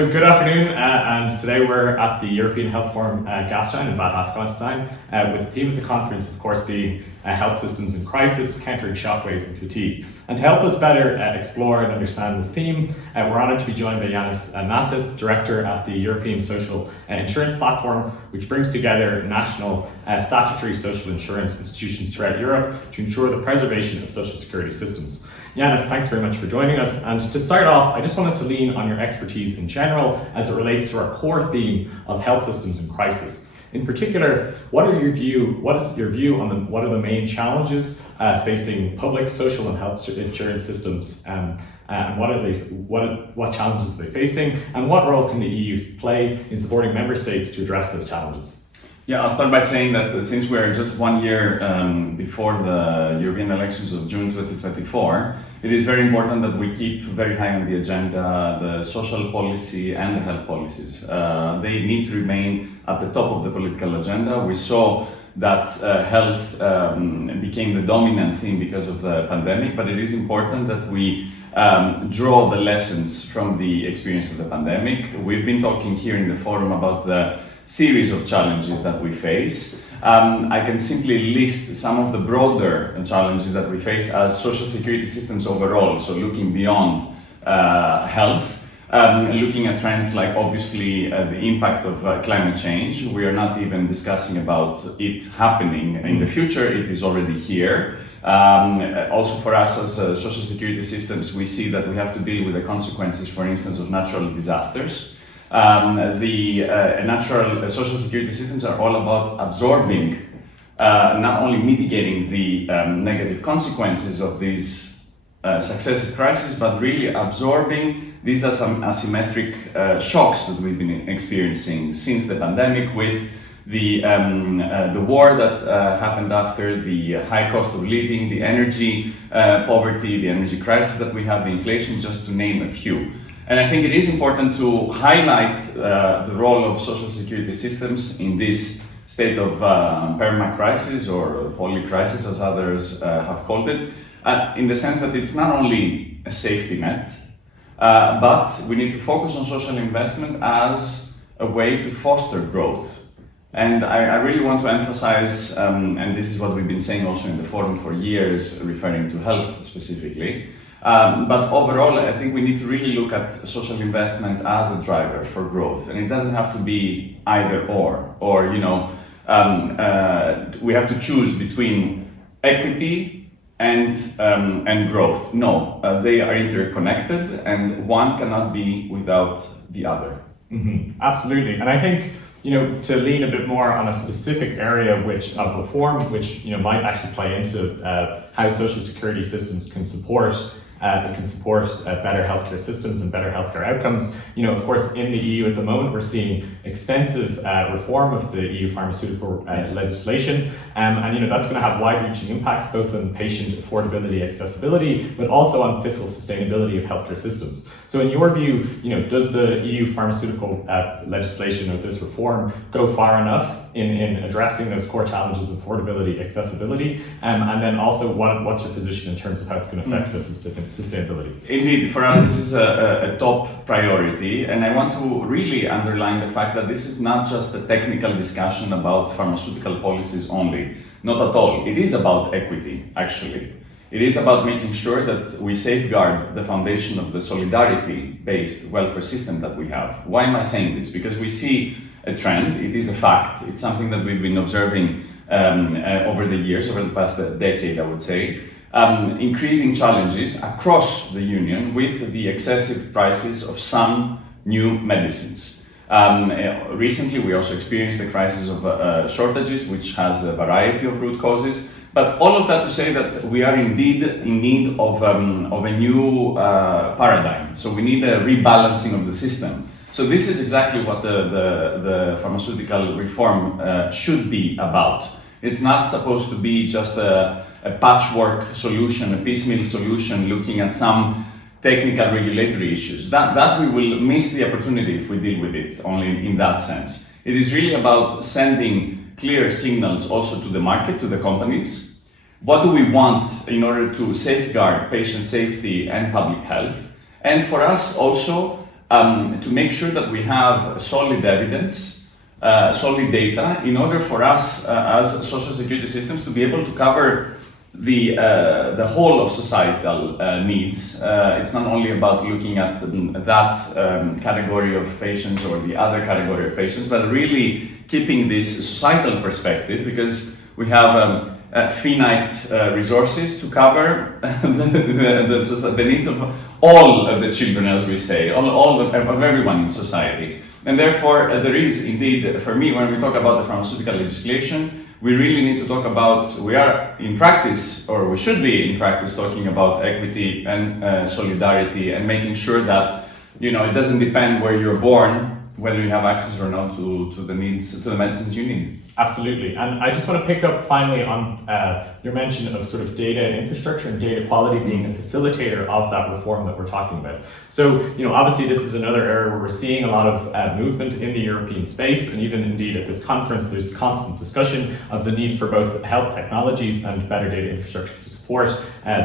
So good afternoon, and today we're at the European Health Forum Gastein in Bad Afghanistan, with the theme of the conference, of course, being health systems in crisis, countering shockwaves and fatigue. And to help us better explore and understand this theme, we're honoured to be joined by Yannis Natsis, Director at the European Social Insurance Platform, which brings together national statutory social insurance institutions throughout Europe to ensure the preservation of social security systems. Yannis, thanks very much for joining us. And to start off, I just wanted to lean on your expertise in general as it relates to our core theme of health systems in crisis. In particular, what is your view on what are the main challenges facing public, social and health insurance systems, and what challenges are they facing, and what role can the EU play in supporting member states to address those challenges? Yeah, I'll start by saying that since we're just 1 year before the European elections of June 2024, it is very important that we keep very high on the agenda the social policy and the health policies. They need to remain at the top of the political agenda. We saw that health became the dominant theme because of the pandemic, but it is important that we draw the lessons from the experience of the pandemic. We've been talking here in the forum about the series of challenges that we face. I can simply list some of the broader challenges that we face as social security systems overall, so looking beyond health, looking at trends like obviously the impact of climate change. We are not even discussing about it happening in the future, it is already here. Also for us as social security systems, we see that we have to deal with the consequences, for instance, of natural disasters. Natural social security systems are all about absorbing, not only mitigating the negative consequences of these successive crises, but really absorbing these asymmetric shocks that we've been experiencing since the pandemic, with the war that happened after, the high cost of living, the energy poverty, the energy crisis that we have, the inflation, just to name a few. And I think it is important to highlight the role of social security systems in this state of perma-crisis or holy crisis, as others have called it, in the sense that it's not only a safety net, but we need to focus on social investment as a way to foster growth. And I really want to emphasize, and this is what we've been saying also in the forum for years, referring to health specifically, but overall, I think we need to really look at social investment as a driver for growth, and it doesn't have to be either or we have to choose between equity and growth. No, they are interconnected, and one cannot be without the other. Mm-hmm. Absolutely, and I think to lean a bit more on a specific area of reform, which might actually play into how social security systems can support better healthcare systems and better healthcare outcomes. Of course, in the EU at the moment, we're seeing extensive reform of the EU pharmaceutical legislation, and that's going to have wide-reaching impacts both on patient affordability, accessibility, but also on fiscal sustainability of healthcare systems. So, in your view, does the EU pharmaceutical legislation or this reform go far enough in addressing those core challenges of affordability, accessibility, and then also what's your position in terms of how it's going to affect fiscal sustainability? Indeed, for us this is a top priority, and I want to really underline the fact that this is not just a technical discussion about pharmaceutical policies only. Not at all. It is about equity, actually. It is about making sure that we safeguard the foundation of the solidarity-based welfare system that we have. Why am I saying this? Because we see a trend, it is a fact, it's something that we've been observing over the years, over the past decade, I would say. Increasing challenges across the Union with the excessive prices of some new medicines. Recently, we also experienced the crisis of shortages, which has a variety of root causes. But all of that to say that we are indeed in need of a new paradigm. So we need a rebalancing of the system. So this is exactly what the pharmaceutical reform should be about. It's not supposed to be just a patchwork solution, a piecemeal solution, looking at some technical regulatory issues. That we will miss the opportunity if we deal with it only in that sense. It is really about sending clear signals also to the market, to the companies. What do we want in order to safeguard patient safety and public health? And for us also, to make sure that we have solid evidence, solid data, in order for us as social security systems to be able to cover the whole of societal needs. It's not only about looking at that category of patients or the other category of patients, but really keeping this societal perspective, because we have finite resources to cover the needs of all of the children, as we say, of everyone in society. And therefore, there is indeed, for me, when we talk about the pharmaceutical legislation, we really need to talk about, we are in practice, or we should be in practice, talking about equity and solidarity, and making sure that, it doesn't depend where you're born, whether you have access or not to the needs, to the medicines you need. Absolutely. And I just want to pick up finally on your mention of sort of data and infrastructure and data quality being a facilitator of that reform that we're talking about. So, obviously this is another area where we're seeing a lot of movement in the European space, and even indeed at this conference, there's constant discussion of the need for both health technologies and better data infrastructure to support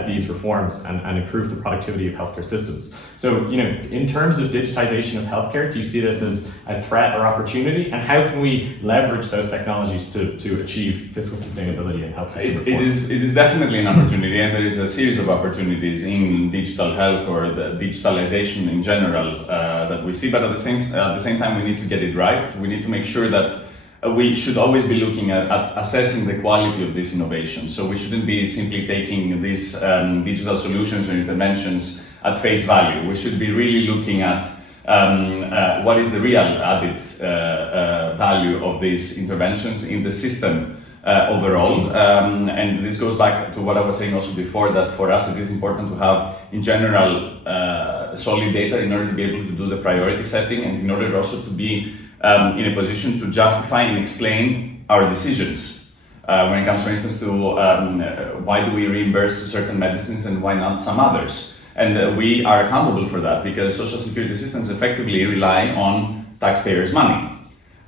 these reforms and improve the productivity of healthcare systems. So, in terms of digitization of healthcare, do you see this as a threat or opportunity? And how can we leverage those technologies to achieve fiscal sustainability and health system reform? It is definitely an opportunity, and there is a series of opportunities in digital health or the digitalization in general that we see. But at the same time, we need to get it right. We need to make sure that we should always be looking at assessing the quality of this innovation. So we shouldn't be simply taking these digital solutions or interventions at face value. We should be really looking at what is the real added value of these interventions in the system overall. And this goes back to what I was saying also before, that for us it is important to have, in general, solid data in order to be able to do the priority setting, and in order also to be in a position to justify and explain our decisions. When it comes, for instance, to why do we reimburse certain medicines and why not some others? And we are accountable for that because social security systems effectively rely on taxpayers' money.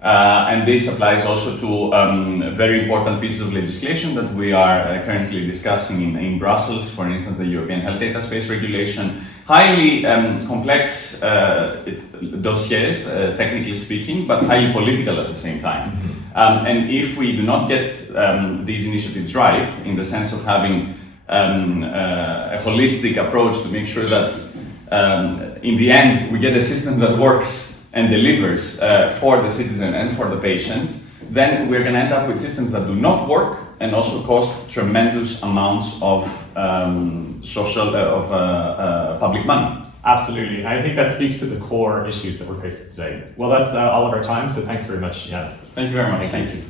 And this applies also to very important pieces of legislation that we are currently discussing in Brussels, for instance, the European Health Data Space Regulation. Highly complex dossiers, technically speaking, but highly political at the same time. And if we do not get these initiatives right, in the sense of having a holistic approach to make sure that in the end we get a system that works and delivers for the citizen and for the patient, then we're going to end up with systems that do not work and also cost tremendous amounts of public money. Absolutely. I think that speaks to the core issues that we're facing today. Well, that's all of our time, so thanks very much, Yannis. Thank you very much. Thank you.